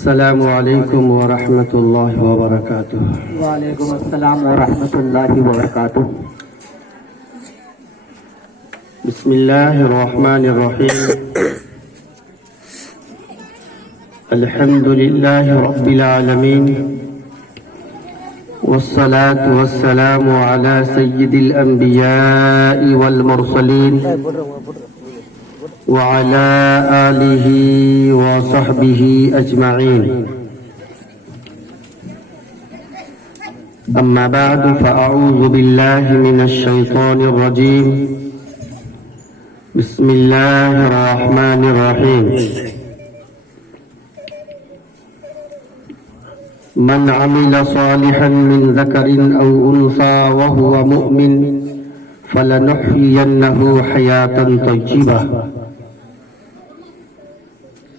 السلام علیکم ورحمۃ اللہ وبرکاتہ۔ وعلیکم السلام ورحمۃ اللہ وبرکاتہ۔ بسم اللہ الرحمن الرحیم۔ الحمد للہ رب العالمین، والصلاة والسلام على سید الانبیاء والمرسلین وعلى آلہ وصحبہ اجمعین۔ اما بعد فاعوذ باللہ من الشیطان الرجیم۔ بسم اللہ الرحمن الرحیم۔ من عمل صالحا من ذکر او انثى وهو مؤمن فلنحيينه حياة طيبة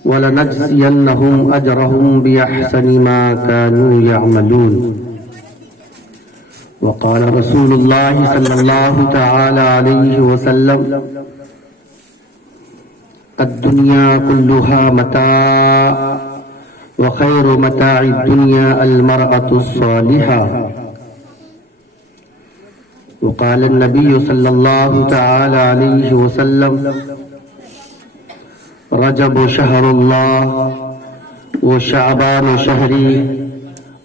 وَلَنَجْزِيَنَّهُمْ أَجْرَهُمْ بِأَحْسَنِ مَا كَانُوا يَعْمَلُونَ۔ وقال رسول الله صلى الله تعالى عليه وسلم: الدنيا كلها متاع وخير متاع الدنيا المرأة الصالحة۔ وقال النبي صلى الله تعالى عليه وسلم: رجب شهر الله وشعبان شهري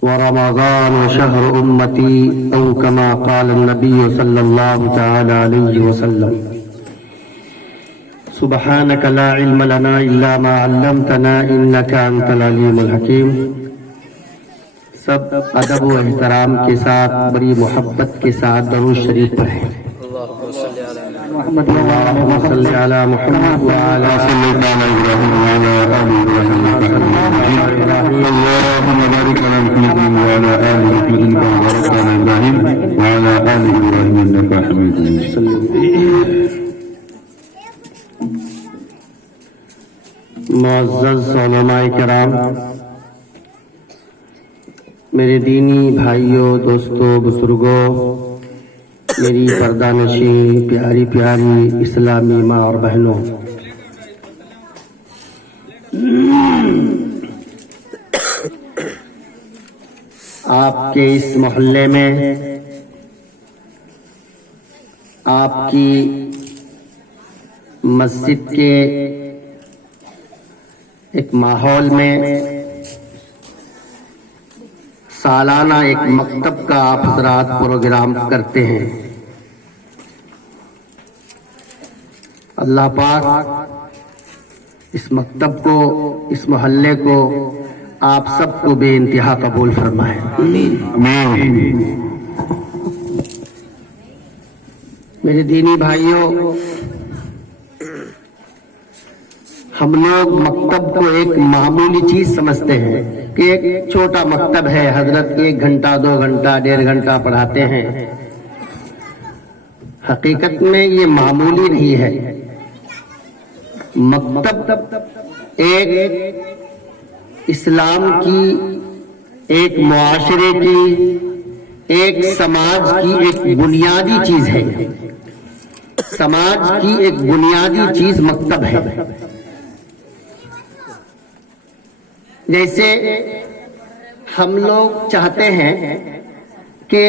ورمضان شهر أمتي، أو كما قال النبي صلى الله تعالى عليه وسلم۔ سبحانك لا علم لنا إلا ما علمتنا إنك أنت العليم الحكيم۔ سب ادب و احترام کے ساتھ بڑی محبت کے ساتھ درود شریف پڑھیں۔ محمد اللهم صل على محمد وعلى اللهم بارك على محمد وعلى آل محمد كما باركت على إبراهيم وعلى آل إبراهيم إنك حميد مجيد۔ معزز علماء کرام، میرے دینی بھائیوں، دوستوں، بزرگوں، میری پردہ نشین پیاری پیاری اسلامی ماں اور بہنوں، آپ کے اس محلے میں، آپ کی مسجد کے ایک ماحول میں سالانہ ایک مکتب کا آپ حضرات پروگرام کرتے ہیں۔ اللہ پاک اس مکتب کو، اس محلے کو آپ سب کو بے انتہا قبول فرمائے۔ میرے دینی بھائیوں، ہم لوگ مکتب کو ایک معمولی چیز سمجھتے ہیں کہ ایک چھوٹا مکتب ہے، حضرت 1 گھنٹہ 2 گھنٹہ 1.5 گھنٹہ پڑھاتے ہیں۔ حقیقت میں یہ معمولی نہیں ہے۔ مکتب ایک اسلام کی، ایک معاشرے کی، ایک سماج کی ایک بنیادی چیز ہے۔ سماج کی ایک بنیادی چیز مکتب ہے۔ جیسے ہم لوگ چاہتے ہیں کہ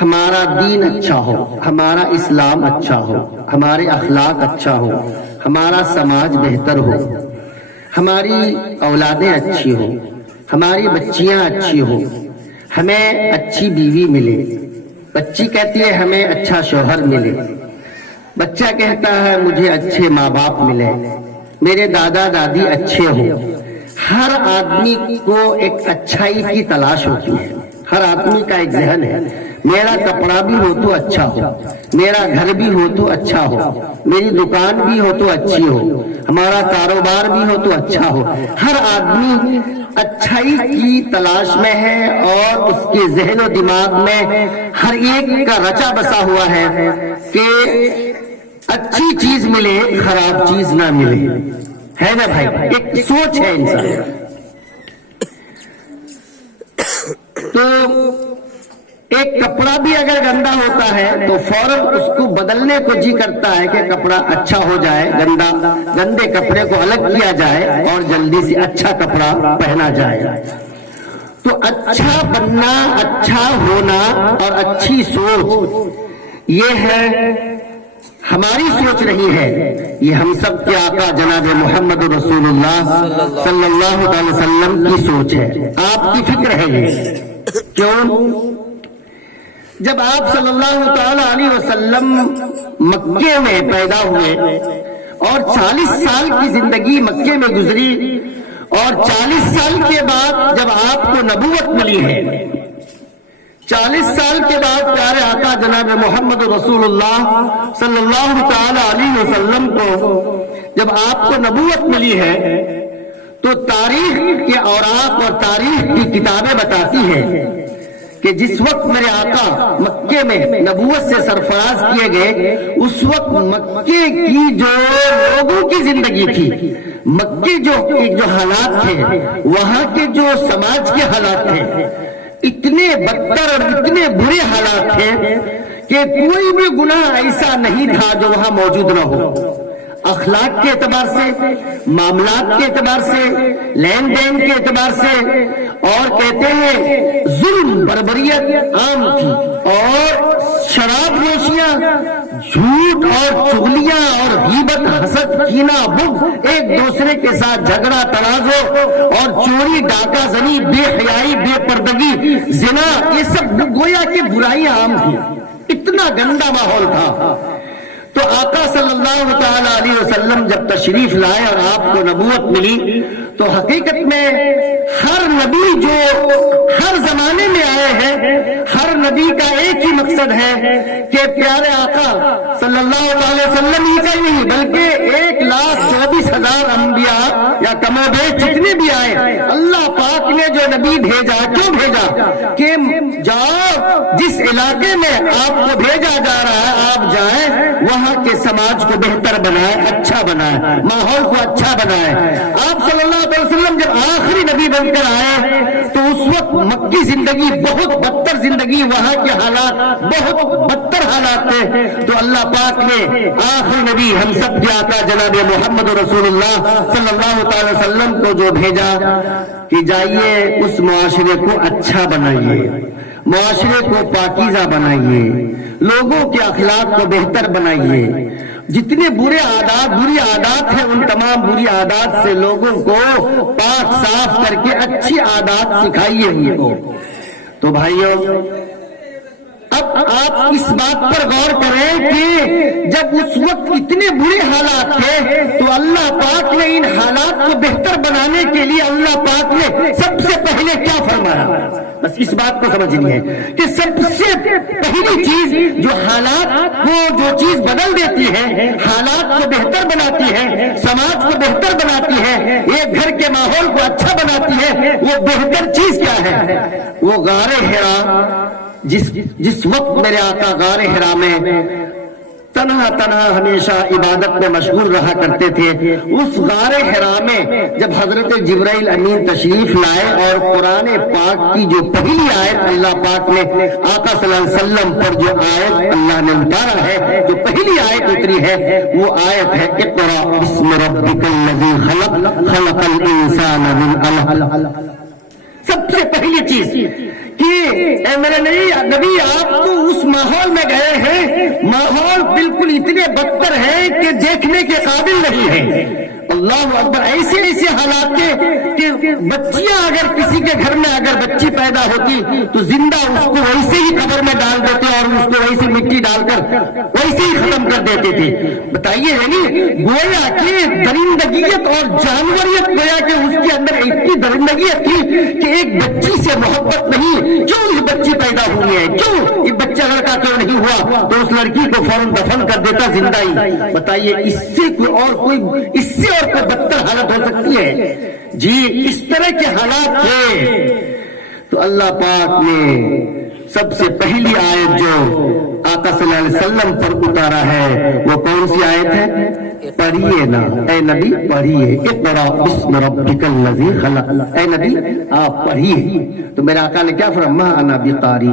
ہمارا دین اچھا ہو، ہمارا اسلام اچھا ہو، ہمارے اخلاق اچھا ہو، ہمارا سماج بہتر ہو، ہماری اولادیں اچھی ہوں، ہماری بچیاں اچھی ہوں، ہمیں اچھی بیوی ملے، بچی کہتی ہے ہمیں اچھا شوہر ملے، بچہ کہتا ہے مجھے اچھے ماں باپ ملے، میرے دادا دادی اچھے ہوں۔ ہر آدمی کو ایک اچھائی کی تلاش ہوتی ہے۔ ہر آدمی کا ایک ذہن ہے، میرا کپڑا بھی ہو تو اچھا ہو، میرا گھر بھی ہو تو اچھا ہو، میری دکان بھی ہو تو اچھی ہو، ہمارا کاروبار بھی ہو تو اچھا ہو۔ ہر آدمی اچھائی کی تلاش میں ہے، اور اس کے ذہن و دماغ میں ہر ایک کا رچا بسا ہوا ہے کہ اچھی چیز ملے، خراب چیز نہ ملے، ہے نا بھائی؟ ایک سوچ ہے انسان۔ تو ایک کپڑا بھی اگر گندا ہوتا ہے تو فوراً اس کو بدلنے کو جی کرتا ہے کہ کپڑا اچھا ہو جائے، گندے کپڑے کو الگ کیا جائے اور جلدی سے اچھا کپڑا پہنا جائے۔ تو اچھا بننا، اچھا ہونا اور اچھی سوچ یہ ہے، ہماری سوچ نہیں ہے، یہ ہم سب کے آقا جناب محمد رسول اللہ صلی اللہ علیہ وسلم کی سوچ ہے، آپ کی فکر ہے یہ۔ کیوں؟ جب آپ صلی اللہ تعالی علیہ وسلم مکے میں پیدا ہوئے اور 40 سال کی زندگی مکے میں گزری، اور 40 سال کے بعد جب آپ کو نبوت ملی ہے، 40 سال کے بعد پیارے آقا جناب محمد رسول اللہ صلی اللہ تعالی علیہ وسلم کو جب آپ کو نبوت ملی ہے تو تاریخ کے اوراق اور تاریخ کی کتابیں بتاتی ہیں کہ جس وقت میرے آقا مکے میں نبوت سے سرفراز کیے گئے، اس وقت مکے کی جو لوگوں کی زندگی تھی، مکے جو حالات تھے، وہاں کے جو سماج کے حالات تھے، اتنے بدتر اور اتنے برے حالات تھے کہ کوئی بھی گناہ ایسا نہیں تھا جو وہاں موجود نہ ہو۔ اخلاق کے اعتبار سے، معاملات کے اعتبار سے، لین دین کے اعتبار سے، اور کہتے ہیں ظلم بربریت عام تھی، اور شراب نوشیاں، جھوٹ اور چغلیاں اور غیبت، حسد، کینہ، بغض، ایک دوسرے کے ساتھ جھگڑا تنازع اور چوری، ڈاکہ زنی، بے حیائی، بے پردگی، زنا، یہ سب گویا کہ برائیاں عام تھی، اتنا گندا ماحول تھا۔ تو آقا صلی اللہ تعالی علیہ وسلم جب تشریف لائے اور آپ کو نبوت ملی تو حقیقت میں ہر نبی جو ہر زمانے میں آئے ہیں، ہر نبی کا ایک ہی مقصد ہے کہ پیارے آقا صلی اللہ علیہ وسلم ہی کا نہیں بلکہ 1,24,000 انبیاء یا کم و بیش جتنے بھی آئے، اللہ پاک نے جو نبی بھیجا، کیوں بھیجا؟ کہ جاؤ جس علاقے میں آپ کو بھیجا جا رہا ہے آپ جائیں، وہاں کے سماج کو بہتر بنائے، اچھا بنائے، ماحول کو اچھا بنائے۔ آپ صلی اللہ علیہ وسلم جب آخری نبی بن کر آئے تو اس وقت مکی زندگی بہت بدتر زندگی، وہاں کے حالات بہت بدتر حالات تھے، تو اللہ پاک نے آخری نبی ہم سب کے آقا جناب محمد رسول اللہ صلی اللہ تعالی وسلم کو جو بھیجا کہ جائیے اس معاشرے کو اچھا بنائیے، معاشرے کو پاکیزہ بنائیے، لوگوں کے اخلاق کو بہتر بنائیے، جتنے بری عادات ہیں ان تمام بری عادات سے لوگوں کو پاک صاف کر کے اچھی عادات سکھائیے ان کو۔ تو بھائیوں، اب آپ اس بات پر غور کریں کہ جب اس وقت اتنے برے حالات تھے تو اللہ پاک نے ان حالات کو بہتر بنانے کے لیے اللہ پاک نے سب سے پہلے کیا فرمایا؟ بس اس بات کو سمجھنی ہے کہ سب سے پہلی چیز جو حالات کو جو چیز بدل دیتی ہے، حالات کو بہتر بناتی ہے، سماج کو بہتر بناتی ہے، ایک گھر کے ماحول کو اچھا بناتی ہے، وہ بہتر چیز کیا ہے؟ وہ غار حرا، جس وقت میرے آقا غار حرا میں تنہا ہمیشہ عبادت میں مشغول رہا کرتے تھے، اس غار حرا میں جب حضرت جبرائیل امین تشریف لائے اور قرآن پاک کی جو پہلی آیت اللہ پاک نے آقا صلی اللہ علیہ وسلم پر جو آیت اللہ نے اتارا ہے، جو پہلی آیت اتری ہے، وہ آیت ہے اقرأ بسم ربک الذی خلق خلق الانسان من علق۔ سب سے پہلی چیز کہ اے میرے نبی آپ تو اس ماحول میں گئے ہیں، ماحول بالکل اتنے بدتر ہے کہ دیکھنے کے قابل نہیں ہے۔ اللہ اکبر، ایسے حالات کے کہ بچیاں اگر کسی کے گھر میں اگر بچی پیدا ہوتی تو زندہ اس کو ویسے ہی قبر میں ڈال دیتے اور اس کو ویسے مٹی ڈال کر ویسے ہی ختم کر دیتے تھے۔ بتائیے، یعنی گویا کہ درندگیت اور جانوریت، گویا کہ اس کے اندر اتنی درندگیت تھی کہ ایک بچی سے محبت نہیں، کیوں اس بچی پیدا ہوئی ہے، کیوں یہ بچہ لڑکا کیوں نہیں ہوا، تو اس لڑکی کو فوراً دفن کر دیتا زندہ ہی۔ بتائیے اس سے کوئی بدتر حالت ہو سکتی ہے؟ جی، اس طرح کے حالات تھے۔ تو اللہ پاک نے سب سے پہلی آیت جو آقا صلی اللہ علیہ وسلم پر اتارا ہے وہ کون سی آیت ہے؟ پڑھیے نا اے نبی، پڑھیے، اقرأ بسم ربک الذی خلق۔ اے نبی آپ پڑھیے۔ تو میرے آقا نے کیا فرمایا؟ انا بقاری،